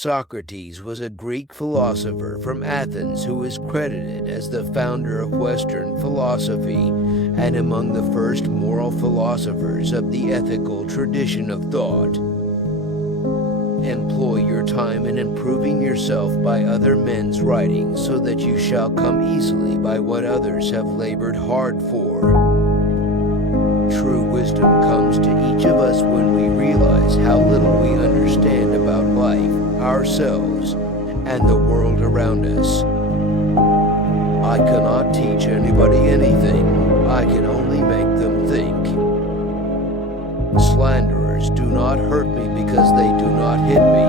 Socrates was a Greek philosopher from Athens who is credited as the founder of Western philosophy and among the first moral philosophers of the ethical tradition of thought. Employ your time in improving yourself by other men's writings so that you shall come easily by what others have labored hard for. True wisdom comes to each of us when we realize how little we understand about life, ourselves, and the world around us. I cannot teach anybody anything. I can only make them think. Slanderers do not hurt me because they do not hit me.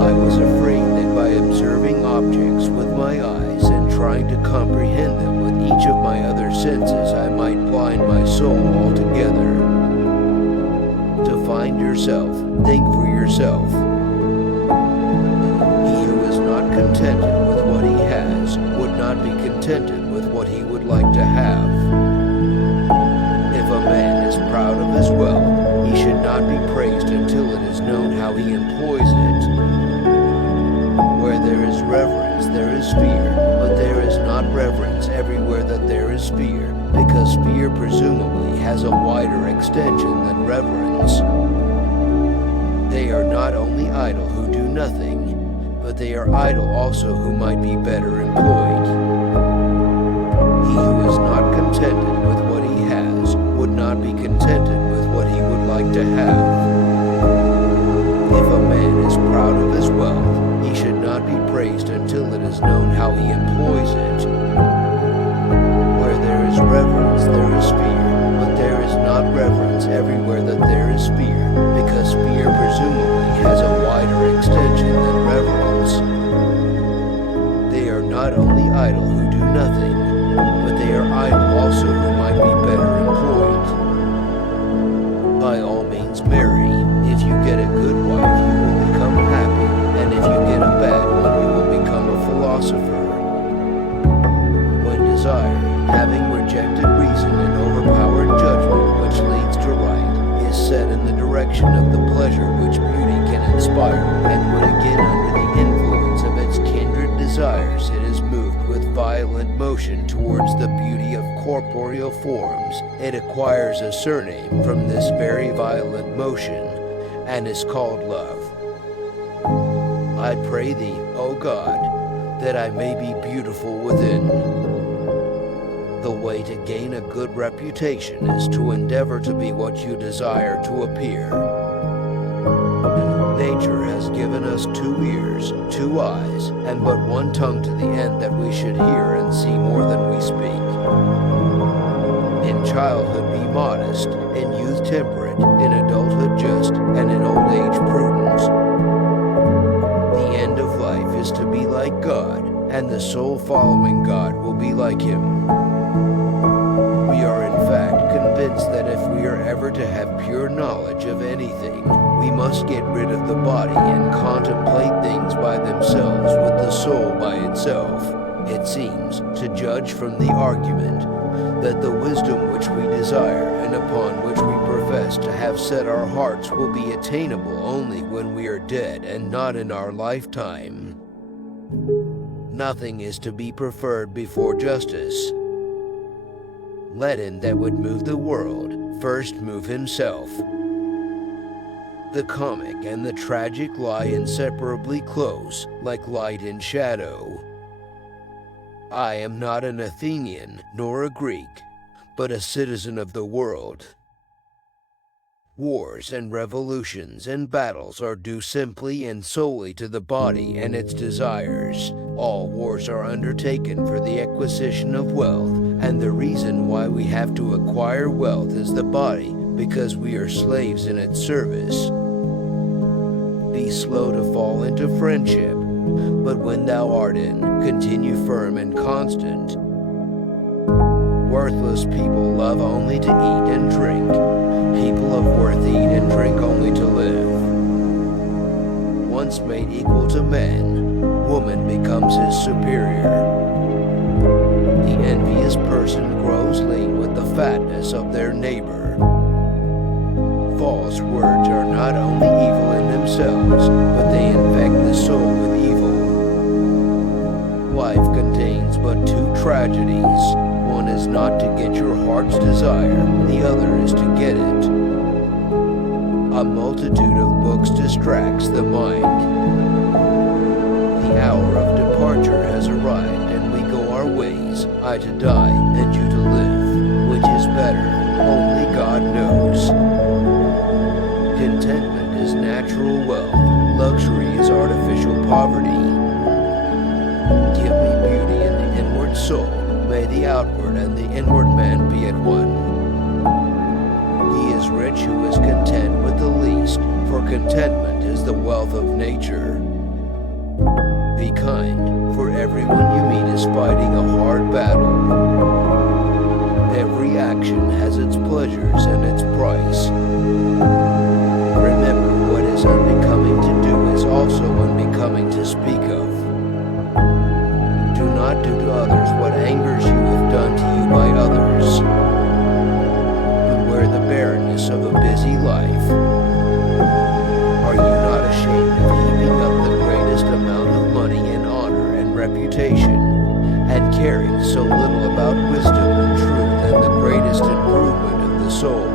I was afraid that by observing objects with my eyes and trying to comprehend them with each of my other senses, I might blind my soul altogether. To find yourself, think for yourself. He who is not contented with what he has would not be contented with what he would like to have. If a man is proud of his wealth, he should not be praised until it is known how he employs it. Where there is reverence, there is fear, but there is not reverence everywhere that there is fear, because fear presumably has a wider extension than reverence. They are not only idle who do nothing, but they are idle also who might be better employed. He who is not contented with what he has would not be contented with what he would like to have. If a man is proud of his wealth, he should not be praised until it is known how he employs it. Where there is reverence, there is fear, but there is not reverence everywhere that there is fear, because fear presumably has a wider extension than reverence. They are not only idle who do nothing, but they are idle also who might be better employed. By all means marry. If you get a good wife, you will become happy, and if you get a bad one, you will become a philosopher. When desire, having rejected reason and overpowered judgment which leads to right, is set in the direction of the pleasure which beauty can inspire, and when again under the influence of its kindred desires it is moved with violent motion towards the beauty of corporeal forms, it acquires a surname from this very violent motion, and is called love. I pray thee, O God, that I may be beautiful within. The way to gain a good reputation is to endeavor to be what you desire to appear. Nature has given us 2 ears, 2 eyes, and but 1 tongue to the end that we should hear and see more than we speak. In childhood be modest, in youth temperate, in adulthood just, and in old age prudent. The end of life is to be like God, and the soul following God will be like Him. We are in fact convinced that if we are ever to have pure knowledge of anything, we must get rid of the body and contemplate things by themselves with the soul by itself. It seems, to judge from the argument, that the wisdom which we desire and upon which we profess to have set our hearts will be attainable only when we are dead and not in our lifetime. Nothing is to be preferred before justice. Let him that would move the world first move himself. The comic and the tragic lie inseparably close, like light and shadow. I am not an Athenian nor a Greek, but a citizen of the world. Wars and revolutions and battles are due simply and solely to the body and its desires. All wars are undertaken for the acquisition of wealth, and the reason why we have to acquire wealth is the body, because we are slaves in its service. Be slow to fall into friendship, but when thou art in, continue firm and constant. Worthless people love only to eat and drink. People of worth eat and drink only to live. Once made equal to man, woman becomes his superior. The envious person grows lean with the fatness of their neighbor. false words are not only evil in themselves, but they infect the soul with evil. Life contains but two tragedies. One is not to get your heart's desire, the other is to get it. A multitude of books distracts the mind. The hour of departure has arrived, and we go our ways, I to die and you to live. Which is better? Only God knows. Contentment is natural wealth. Luxury is artificial poverty. Give me beauty in the inward soul. May the outward and the inward man be at one. He is rich who is content with the least, for contentment is the wealth of nature. Be kind, for everyone you meet is fighting a hard battle. Every action has its pleasures and its price. Remember, what is unbecoming to do is also unbecoming to speak of. Do not do to others what angers you if done to you by others. Beware the barrenness of a busy life. Are you not ashamed of heaping up the greatest amount of money and honor and reputation, and caring so little about wisdom and truth and the greatest improvement of the soul?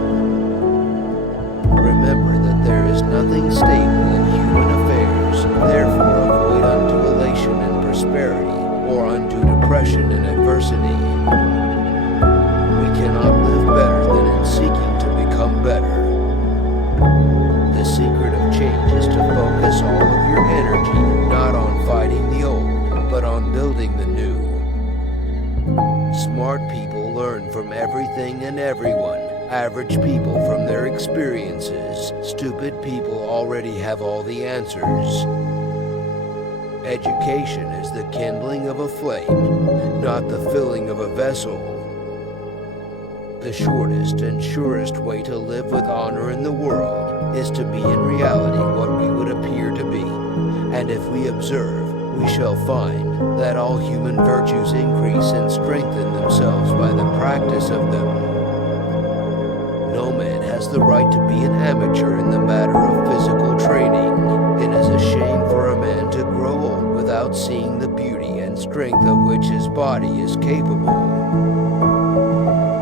Remember that there is nothing stable in human affairs, therefore avoid undue elation in prosperity, or undue depression in adversity. We cannot live better than in seeking to become better. The secret of change is to focus all of your energy not on fighting the old, but on building the new. Smart people learn from everything and everyone. Average people from their experiences. Stupid people already have all the answers. Education is the kindling of a flame, not the filling of a vessel. The shortest and surest way to live with honor in the world is to be in reality what we would appear to be. And if we observe, we shall find that all human virtues increase and strengthen themselves by the practice of them. No man has the right to be an amateur in the matter of physical training. It is a shame for a man to grow old without seeing the beauty and strength of which his body is capable.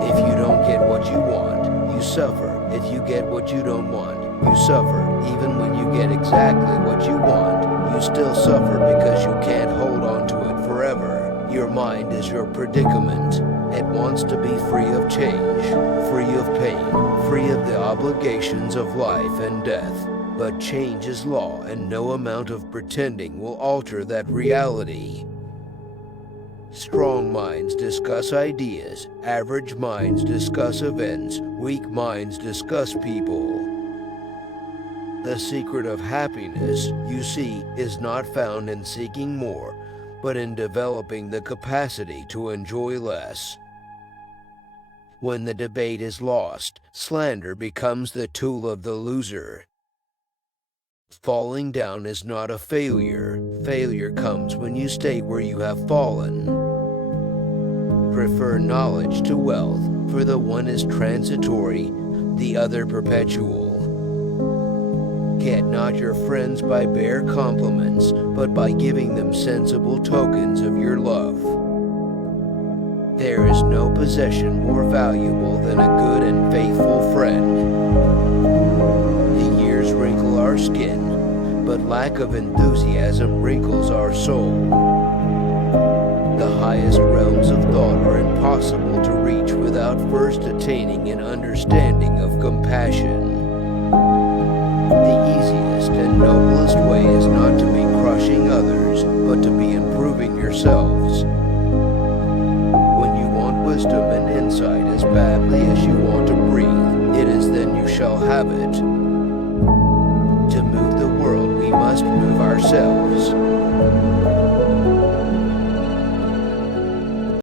If you don't get what you want, you suffer. If you get what you don't want, you suffer. Even when you get exactly what you want, you still suffer because you can't hold on to it forever. Your mind is your predicament. It wants to be free of change, free of pain, free of the obligations of life and death. But change is law, and no amount of pretending will alter that reality. Strong minds discuss ideas, average minds discuss events, weak minds discuss people. The secret of happiness, you see, is not found in seeking more, but in developing the capacity to enjoy less. When the debate is lost, slander becomes the tool of the loser. Falling down is not a failure. Failure comes when you stay where you have fallen. Prefer knowledge to wealth, for the one is transitory, the other perpetual. Get not your friends by bare compliments, but by giving them sensible tokens of your love. There is no possession more valuable than a good and faithful friend. The years wrinkle our skin, but lack of enthusiasm wrinkles our soul. The highest realms of thought are impossible to reach without first attaining an understanding of compassion. The easiest and noblest way is not to be crushing others, but to be improving yourselves. When you want wisdom and insight as badly as you want to breathe, it is then you shall have it.